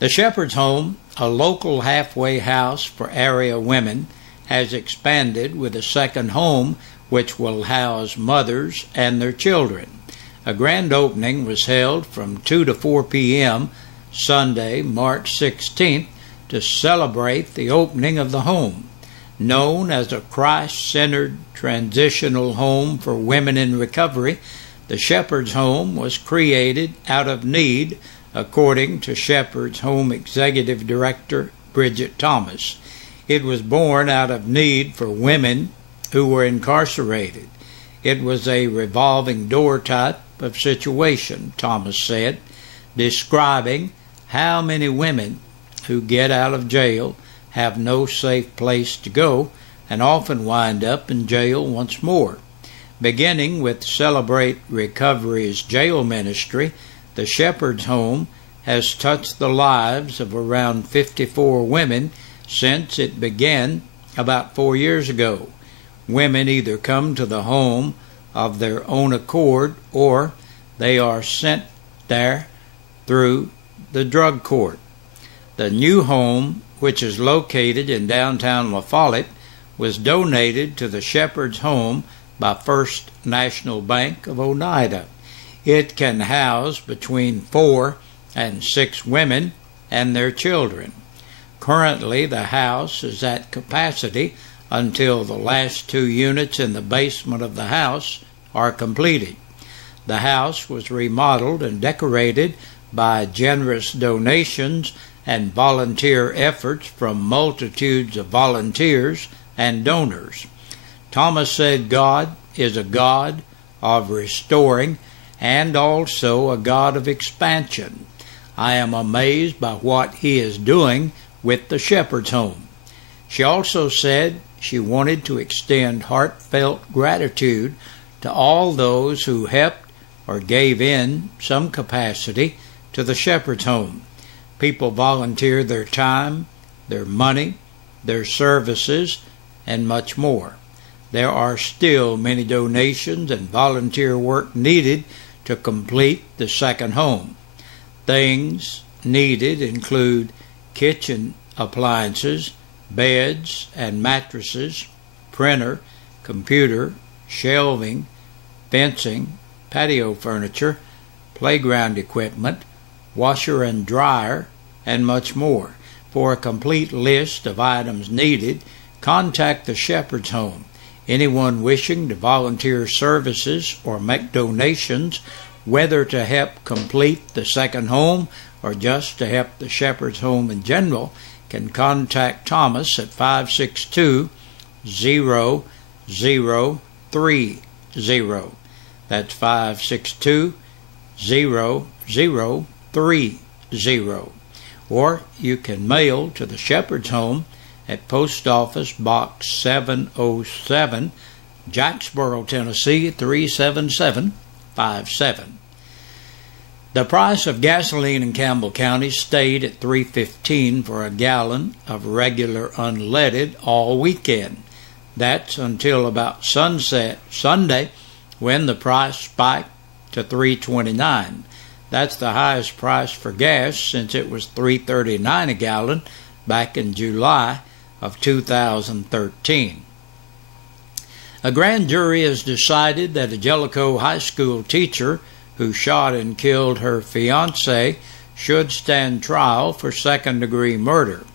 The Shepherd's Home, a local halfway house for area women, has expanded with a second home which will house mothers and their children. A grand opening was held from 2 to 4 p.m. Sunday, March 16th, to celebrate the opening of the home. Known as a Christ-centered transitional home for women in recovery, the Shepherd's Home was created out of need, according to Shepherd's Home Executive Director Bridget Thomas. It was born out of need for women who were incarcerated. It was a revolving door type of situation, Thomas said, describing how many women who get out of jail have no safe place to go and often wind up in jail once more. Beginning with Celebrate Recovery's jail ministry, the Shepherd's Home has touched the lives of around 54 women since it began about 4 years ago. Women either come to the home of their own accord or they are sent there through the drug court. The new home, which is located in downtown La Follette, was donated to the Shepherd's Home by First National Bank of Oneida. It can house between 4 and 6 women and their children. Currently, the house is at capacity until the last 2 units in the basement of the house are completed. The house was remodeled and decorated by generous donations and volunteer efforts from multitudes of volunteers and donors. Thomas said God is a God of restoring and also a God of expansion. I am amazed by what He is doing with the Shepherd's Home. She also said she wanted to extend heartfelt gratitude to all those who helped or gave in some capacity to the Shepherd's Home. People volunteer their time, their money, their services, and much more. There are still many donations and volunteer work needed to complete the second home. Things needed include kitchen appliances, beds and mattresses, printer, computer, shelving, fencing, patio furniture, playground equipment, washer and dryer, and much more. For a complete list of items needed, contact the Shepherd's Home. Anyone wishing to volunteer services or make donations, whether to help complete the second home or just to help the Shepherd's Home in general, can contact Thomas at 562-0030. That's 562-0030. Or you can mail to the Shepherd's Home at Post Office Box 707, Jacksboro, Tennessee 37757. The price of gasoline in Campbell County stayed at $3.15 for a gallon of regular unleaded all weekend. That's until about sunset Sunday, when the price spiked to $3.29. That's the highest price for gas since it was $3.39 a gallon back in July of 2013. A grand jury has decided that a Jellicoe High School teacher who shot and killed her fiancé should stand trial for second-degree murder.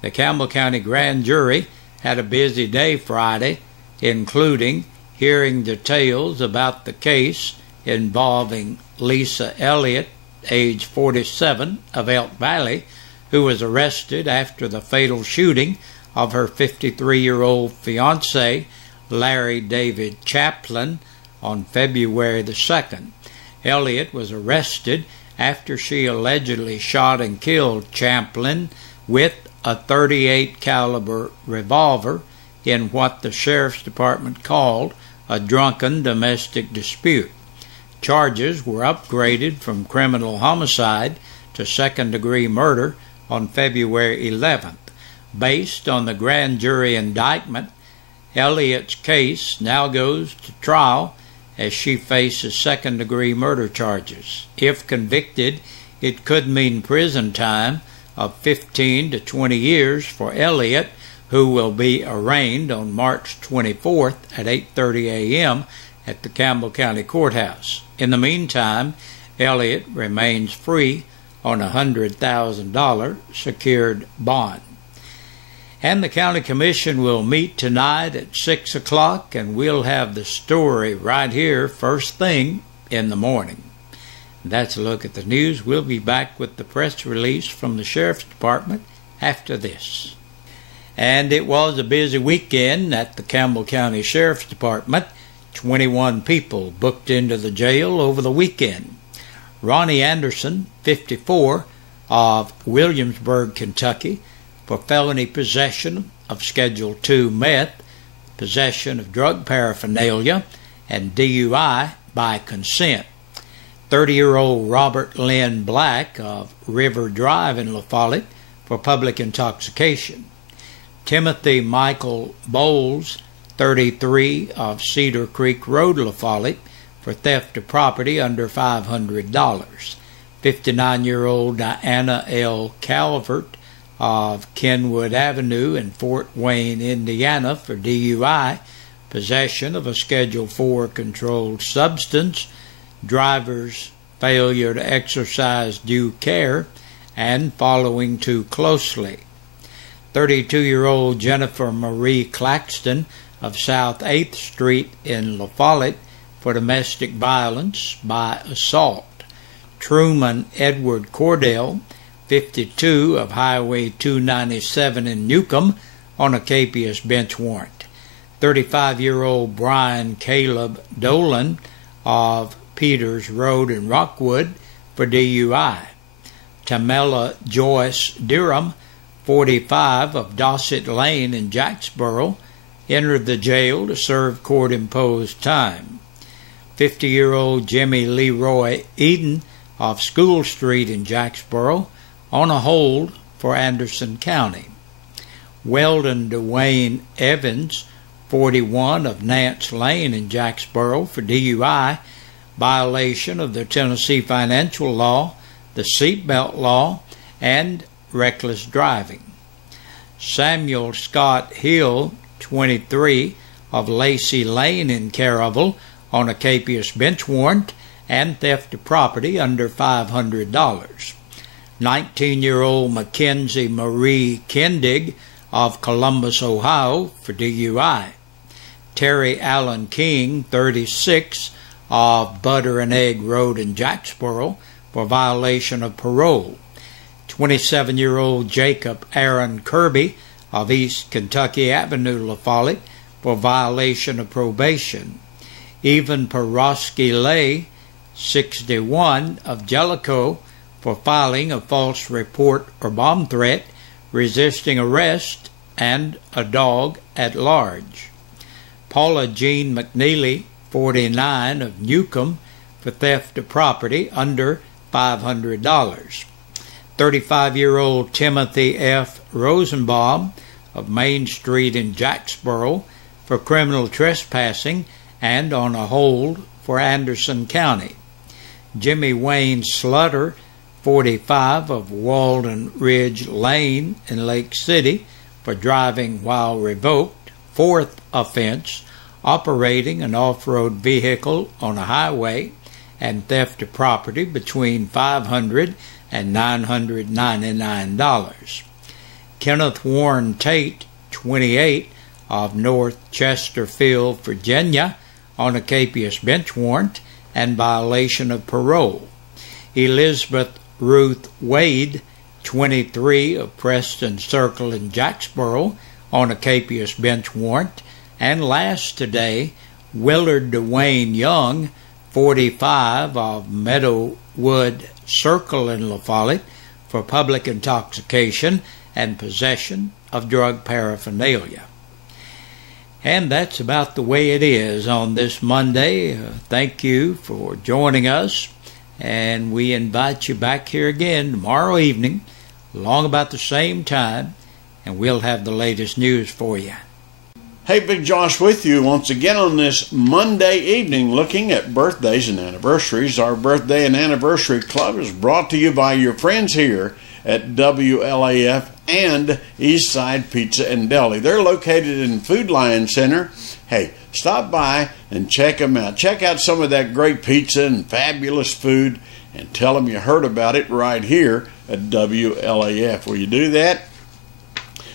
The Campbell County Grand Jury had a busy day Friday, including hearing details about the case involving Lisa Elliott, age 47, of Elk Valley, who was arrested after the fatal shooting of her 53-year-old fiancé, Larry David Chaplin, on February the 2nd. Elliott was arrested after she allegedly shot and killed Chaplin with a .38 caliber revolver in what the Sheriff's Department called a drunken domestic dispute. Charges were upgraded from criminal homicide to second-degree murder on February 11th. Based on the grand jury indictment, Elliott's case now goes to trial as she faces second-degree murder charges. If convicted, it could mean prison time of 15 to 20 years for Elliott, who will be arraigned on March 24th at 8:30 a.m. at the Campbell County Courthouse. In the meantime, Elliott remains free on a $100,000 secured bond. And the County Commission will meet tonight at 6 o'clock, and we'll have the story right here first thing in the morning. That's a look at the news. We'll be back with the press release from the Sheriff's Department after this. And it was a busy weekend at the Campbell County Sheriff's Department. 21 people booked into the jail over the weekend. Ronnie Anderson, 54, of Williamsburg, Kentucky, for felony possession of Schedule II meth, possession of drug paraphernalia, and DUI by consent. 30-year-old Robert Lynn Black of River Drive in La Follette for public intoxication. Timothy Michael Bowles, 33, of Cedar Creek Road, La Follette, for theft of property under $500. 59-year-old Diana L. Calvert of Kenwood Avenue in Fort Wayne, Indiana, for DUI, possession of a Schedule IV controlled substance, driver's failure to exercise due care, and following too closely. 32-year-old Jennifer Marie Claxton of South 8th Street in La Follette for domestic violence by assault. Truman Edward Cordell, 52, of Highway 297 in Newcomb, on a capious bench warrant. 35-year-old Brian Caleb Dolan of Peters Road in Rockwood for DUI. Tamela Joyce Durham, 45, of Dossett Lane in Jacksboro, entered the jail to serve court-imposed time. 50-year-old Jimmy Leroy Eden of School Street in Jacksboro on a hold for Anderson County. Weldon Dwayne Evans, 41, of Nance Lane in Jacksboro for DUI, violation of the Tennessee financial law, the seatbelt law, and reckless driving. Samuel Scott Hill, 23, of Lacey Lane in Caravel, on a capious bench warrant and theft of property under $500. 19-year-old Mackenzie Marie Kendig of Columbus, Ohio, for DUI. Terry Allen King, 36, of Butter and Egg Road in Jacksboro, for violation of parole. 27-year-old Jacob Aaron Kirby of East Kentucky Avenue, La Follette, for violation of probation. Evan Porosky Lay, 61, of Jellicoe, for filing a false report or bomb threat, resisting arrest, and a dog at large. Paula Jean McNeely, 49, of Newcomb, for theft of property under $500. 35-year-old Timothy F. Rosenbaum of Main Street in Jacksboro for criminal trespassing and on a hold for Anderson County. Jimmy Wayne Slutter, 45, of Walden Ridge Lane in Lake City for driving while revoked. Fourth offense, operating an off-road vehicle on a highway and theft of property between $500 and $999. Kenneth Warren Tate, 28, of North Chesterfield, Virginia, on a capious bench warrant and violation of parole. Elizabeth Ruth Wade, 23, of Preston Circle in Jacksboro, on a capious bench warrant. And last today, Willard Dwayne Young, 45, of Meadowwood Circle in La Follette, for public intoxication and possession of drug paraphernalia. And that's about the way it is on this Monday. Thank you for joining us, and we invite you back here again tomorrow evening, along about the same time, and we'll have the latest news for you. Hey, Big Josh with you once again on this Monday evening, looking at birthdays and anniversaries. Our Birthday and Anniversary Club is brought to you by your friends here at WLAF and Eastside Pizza and Deli. They're located in Food Lion Center. Hey, stop by and check them out. Check out some of that great pizza and fabulous food and tell them you heard about it right here at WLAF. Will you do that?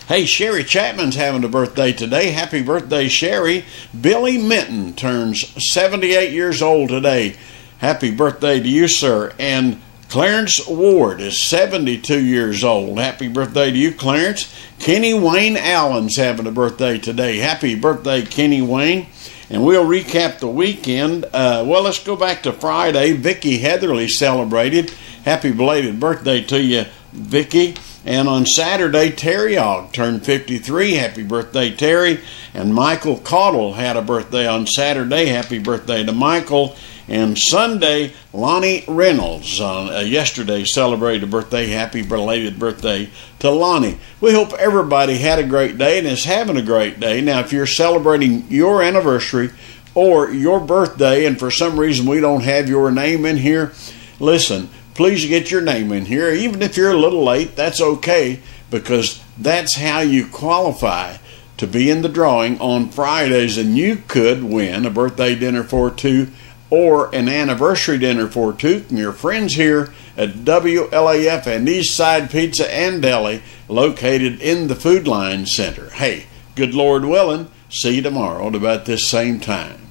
Hey, Sherry Chapman's having a birthday today. Happy birthday, Sherry. Billy Minton turns 78 years old today. Happy birthday to you, sir. And Clarence Ward is 72 years old. Happy birthday to you, Clarence. Kenny Wayne Allen's having a birthday today. Happy birthday, Kenny Wayne. And we'll recap the weekend. Well, let's go back to Friday. Vicki Heatherly celebrated. Happy belated birthday to you, Vicki. And on Saturday, Terry Ogg turned 53. Happy birthday, Terry. And Michael Caudle had a birthday on Saturday. Happy birthday to Michael. And Sunday, Lonnie Reynolds yesterday celebrated a birthday. Happy belated birthday to Lonnie. We hope everybody had a great day and is having a great day. Now, if you're celebrating your anniversary or your birthday and for some reason we don't have your name in here, listen, please get your name in here. Even if you're a little late, that's okay, because that's how you qualify to be in the drawing on Fridays, and you could win a birthday dinner for two or an anniversary dinner for two from your friends here at WLAF and Eastside Pizza and Deli, located in the Food Lion Center. Hey, good Lord willing, see you tomorrow at about this same time.